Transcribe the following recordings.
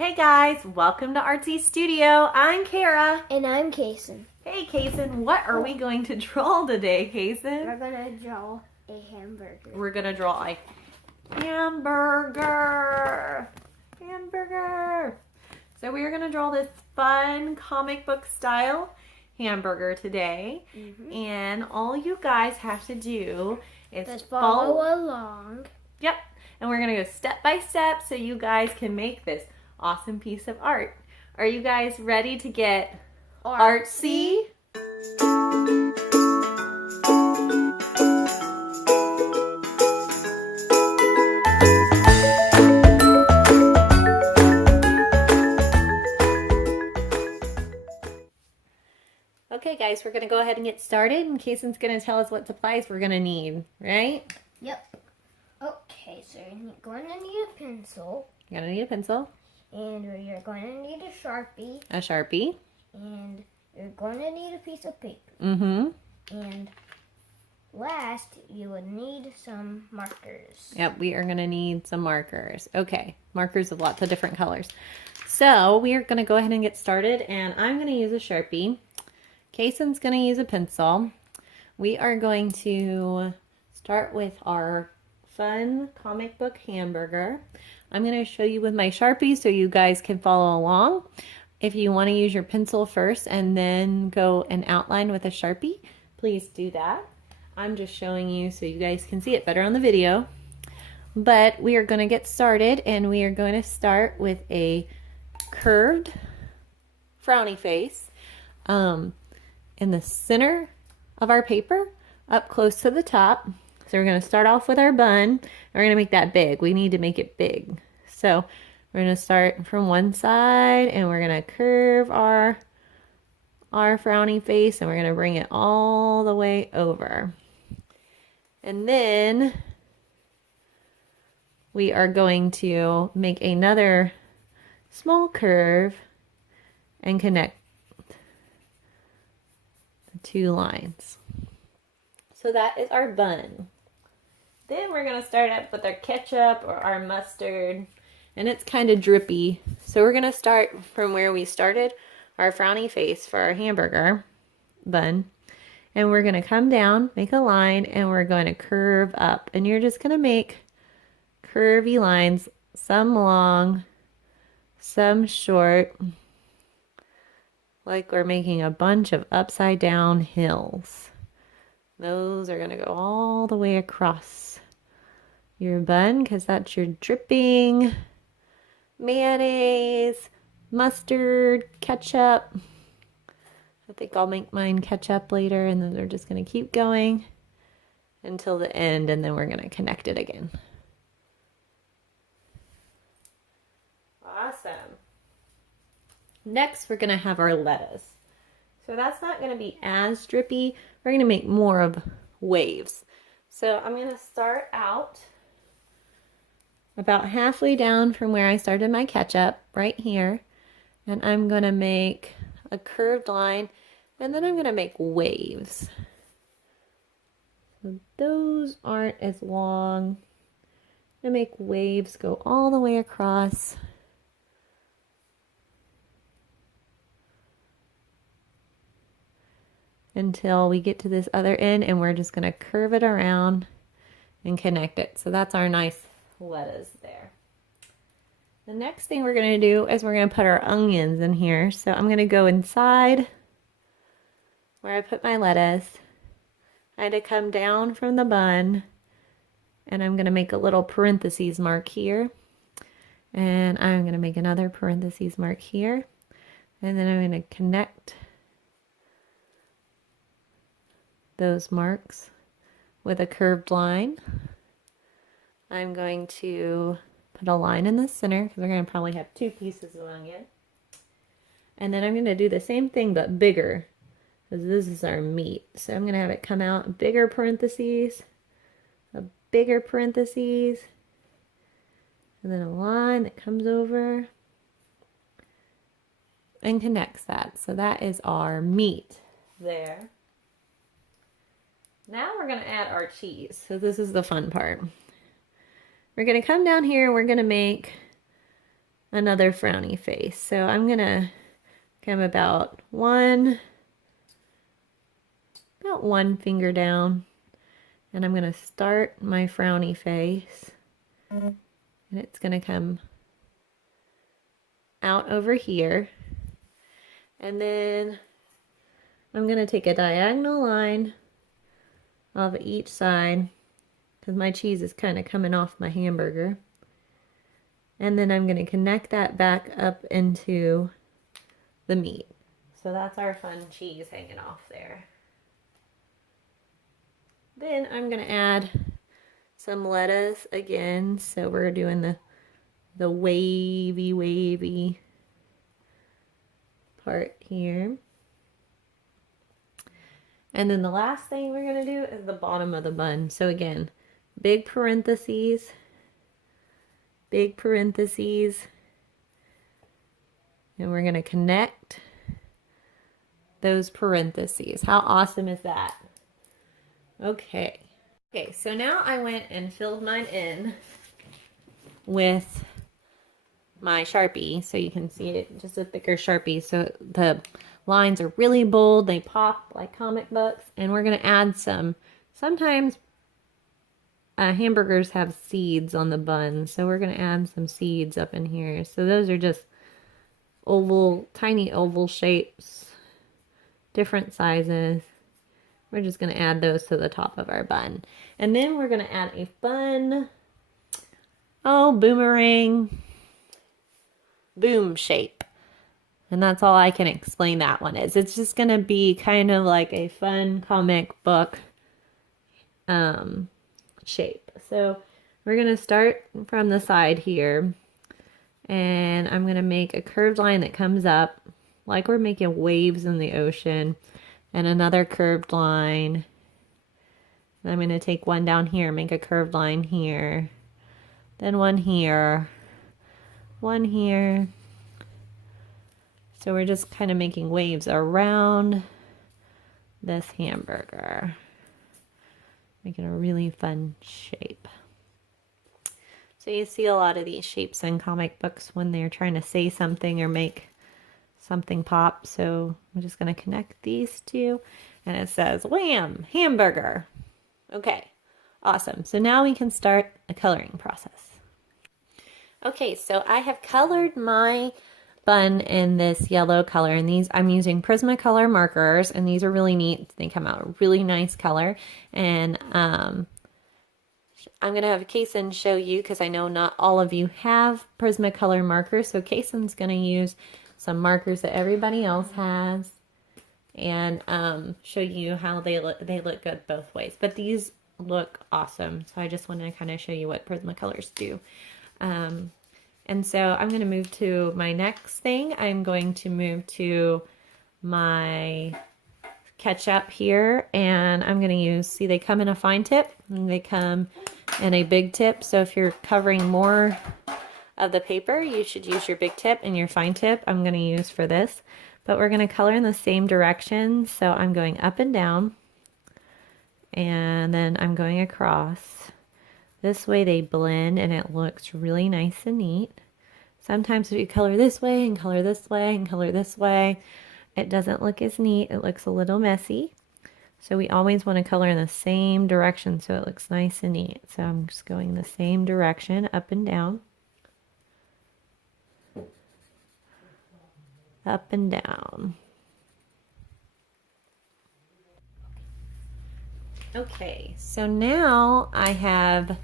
Hey guys, welcome to Artsy Studio. I'm Kara. And I'm Kason. Hey Kason, what are we going to draw today, Kason? We're gonna draw a hamburger. We're gonna draw a hamburger. Hamburger. So we are gonna draw this fun comic book style hamburger today. And all you guys have to do is Just follow along. Yep. And we're gonna go step by step so you guys can make this awesome piece of art. Are you guys ready to get artsy? Okay guys, we're gonna go ahead and get started, and Kason's gonna tell us what supplies we're gonna need, right? Yep. Okay, so you're going to need a pencil. You're gonna need a pencil. And you're going to need a Sharpie. A Sharpie. And you're going to need a piece of paper. And last, you would need some markers. Yep, we are gonna need some markers. Okay, markers of lots of different colors. So we are gonna go ahead and get started, and I'm gonna use a Sharpie. Kason's gonna use a pencil. We are going to start with our fun comic book hamburger. I'm going to show you with my Sharpie so you guys can follow along. If you want to use your pencil first and then go and outline with a Sharpie, please do that. I'm just showing you so you guys can see it better on the video. But we are going to get started, and we are going to start with a curved frowny face in the center of our paper up close to the top. So we're going to start off with our bun, and we're going to make that big. We need to make it big. So we're going to start from one side, and we're going to curve our frowny face, and we're going to bring it all the way over. And then we are going to make another small curve and connect the two lines. So that is our bun. Then we're going to start up with our ketchup or our mustard, and it's kind of drippy. So we're going to start from where we started our frowny face for our hamburger bun, and we're going to come down, make a line, and we're going to curve up. And you're just going to make curvy lines, some long, some short, like we're making a bunch of upside down hills. Those are going to go all the way across your bun, because that's your dripping mayonnaise, mustard, ketchup. I think I'll make mine ketchup later, and then we're just going to keep going until the end, and then we're going to connect it again. Awesome. Next, we're going to have our lettuce. So that's not going to be as drippy. We're going to make more of waves. So I'm going to start out about halfway down from where I started my ketchup, right here. And I'm going to make a curved line, and then I'm going to make waves. So those aren't as long. I'm going to make waves go all the way across. Until we get to this other end, and we're just going to curve it around and connect it. So that's our nice lettuce there. The next thing we're going to do is we're going to put our onions in here. So I'm going to go inside where I put my lettuce. I had to come down from the bun, and I'm going to make a little parentheses mark here. And I'm going to make another parentheses mark here. And then I'm going to connect those marks with a curved line. I'm going to put a line in the center, because we're going to probably have two pieces of onion. And then I'm going to do the same thing but bigger, because this is our meat. So I'm going to have it come out bigger parentheses, a bigger parentheses, and then a line that comes over and connects that. So that is our meat there. Now we're going to add our cheese. So this is the fun part. We're going to come down here. We're going to make another frowny face. So I'm gonna come about one finger down, and I'm gonna start my frowny face, and it's gonna come out over here, and then I'm gonna take a diagonal line off each side because my cheese is kind of coming off my hamburger. And then I'm going to connect that back up into the meat. So that's our fun cheese hanging off there. Then I'm going to add some lettuce again. So we're doing the wavy part here. And then the last thing we're going to do is the bottom of the bun. So again, big parentheses, and we're going to connect those parentheses. How awesome is that? Okay, so now I went and filled mine in with my Sharpie, so you can see it, just a thicker Sharpie, so the lines are really bold, they pop like comic books. And we're going to add sometimes hamburgers have seeds on the bun, so we're going to add some seeds up in here. So those are just tiny oval shapes, different sizes. We're just going to add those to the top of our bun. And then we're going to add a fun, boomerang, boom shape. And that's all I can explain that one is. It's just going to be kind of like a fun comic book shape. So we're going to start from the side here, and I'm going to make a curved line that comes up like we're making waves in the ocean, and another curved line. And I'm going to take one down here, make a curved line here, then one here, one here. So we're just kind of making waves around this hamburger, making a really fun shape. So you see a lot of these shapes in comic books when they're trying to say something or make something pop. So I'm just going to connect these two, and it says wham, hamburger. Okay, awesome. So now we can start the coloring process. Okay, so I have colored my bun in this yellow color, and these I'm using Prismacolor markers, and these are really neat. They come out a really nice color. And I'm gonna have Kaysen show you, because I know not all of you have Prismacolor markers, so Kaysen's gonna use some markers that everybody else has and show you how they look good both ways. But these look awesome, so I just want to kind of show you what Prismacolors do. And so I'm going to move to my next thing. I'm going to move to my ketchup here, and I'm going to use, see, they come in a fine tip and they come in a big tip. So if you're covering more of the paper, you should use your big tip, and your fine tip I'm going to use for this. But we're going to color in the same direction. So I'm going up and down, and then I'm going across. This way they blend, and it looks really nice and neat. Sometimes if you color this way and color this way and color this way, it doesn't look as neat. It looks a little messy. So we always want to color in the same direction so it looks nice and neat. So I'm just going the same direction, up and down. Up and down. Okay, so now I've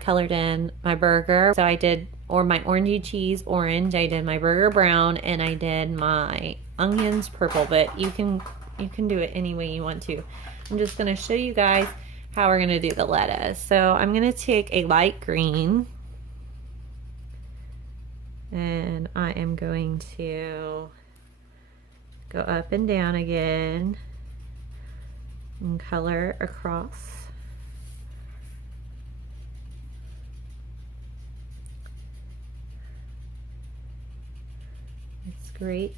colored in my burger. So I did, or my orangey cheese orange, I did my burger brown, and I did my onions purple, but you can do it any way you want to. I'm just going to show you guys how we're going to do the lettuce. So I'm going to take a light green, and I am going to go up and down again and color across. It's great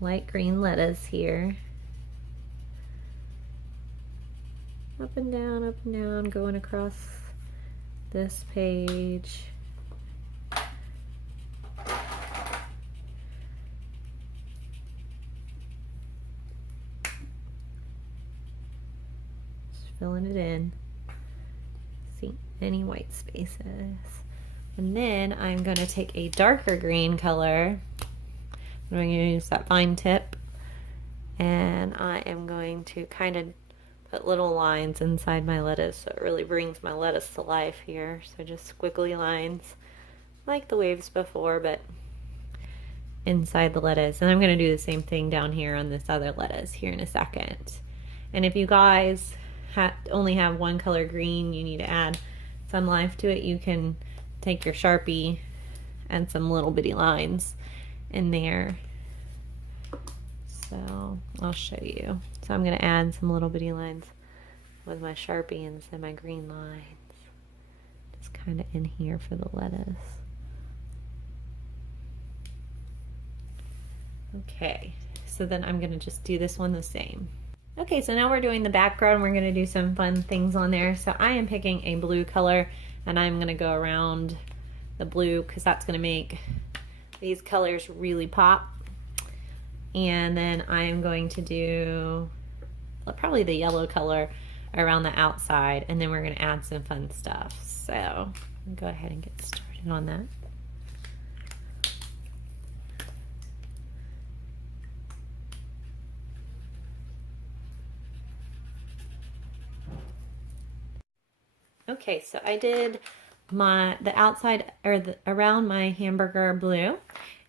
light green lettuce here. Up and down, going across this page. Just filling it in. See any white spaces. And then I'm going to take a darker green color. I'm going to use that fine tip. And I am going to kind of put little lines inside my lettuce so it really brings my lettuce to life here. So just squiggly lines like the waves before, but inside the lettuce. And I'm going to do the same thing down here on this other lettuce here in a second. And if you guys only have one color green, you need to add some life to it, you can take your Sharpie and some little bitty lines in there. So I'll show you. So I'm going to add some little bitty lines with my Sharpie and some of my green lines. Just kind of in here for the lettuce. Okay, so then I'm going to just do this one the same. Okay, so now we're doing the background. We're going to do some fun things on there. So I am picking a blue color, and I'm going to go around the blue because that's going to make these colors really pop. And then I'm going to do probably the yellow color around the outside, and then we're going to add some fun stuff. So I'll go ahead and get started on that. Okay, so I did the outside or around my hamburger blue,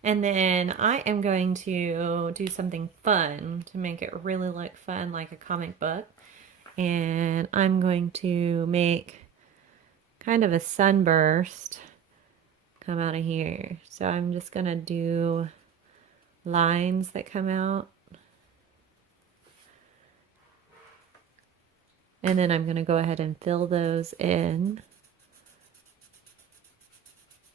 and then I am going to do something fun to make it really look fun, like a comic book. And I'm going to make kind of a sunburst come out of here. So I'm just gonna do lines that come out. And then I'm going to go ahead and fill those in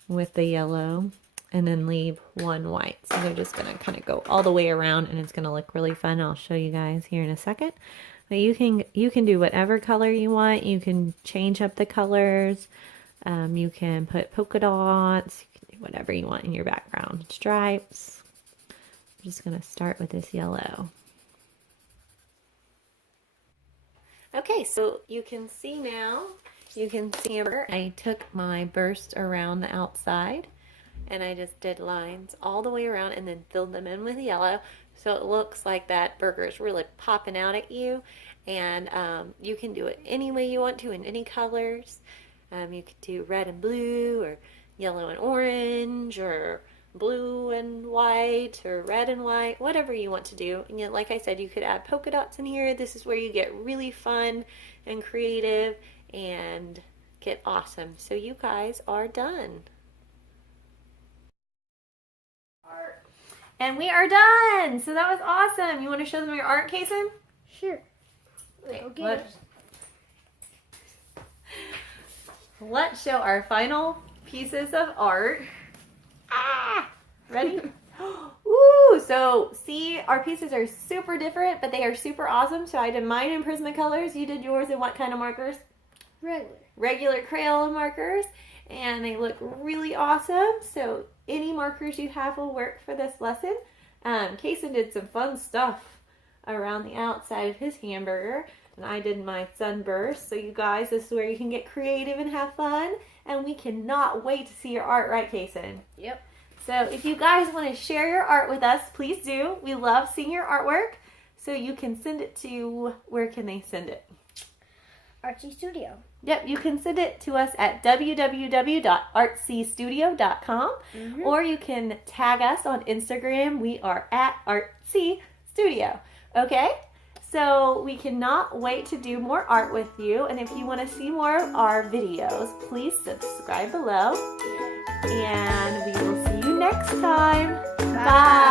with the yellow and then leave one white. So they're just going to kind of go all the way around, and it's going to look really fun. I'll show you guys here in a second. But you can do whatever color you want. You can change up the colors. You can put polka dots. You can do whatever you want in your background. Stripes. I'm just going to start with this yellow. Okay, so you can see now, I took my burst around the outside, and I just did lines all the way around and then filled them in with yellow, so it looks like that burger is really popping out at you. And you can do it any way you want to, in any colors. You could do red and blue, or yellow and orange, or blue and white, or red and white, whatever you want to do. And yet, like I said, you could add polka dots in here. This is where you get really fun and creative and get awesome. So you guys are done. And we are done. So that was awesome. You want to show them your art, Kason? Sure. Okay. Let's show our final pieces of art. Ah! Ready? Ooh, so see, our pieces are super different, but they are super awesome. So I did mine in Prismacolors. You did yours in what kind of markers? Regular Crayola markers. And they look really awesome. So any markers you have will work for this lesson. Kason did some fun stuff around the outside of his hamburger. And I did my sunburst. So you guys, this is where you can get creative and have fun. And we cannot wait to see your art, right, Kason? Yep. So if you guys want to share your art with us, please do. We love seeing your artwork. So you can send it to, where can they send it? Artsy Studio. Yep, you can send it to us at www.artsystudio.com, or you can tag us on Instagram. We are at Artsy Studio. Okay? So we cannot wait to do more art with you. And if you want to see more of our videos, please subscribe below. And we will see you next time. Bye.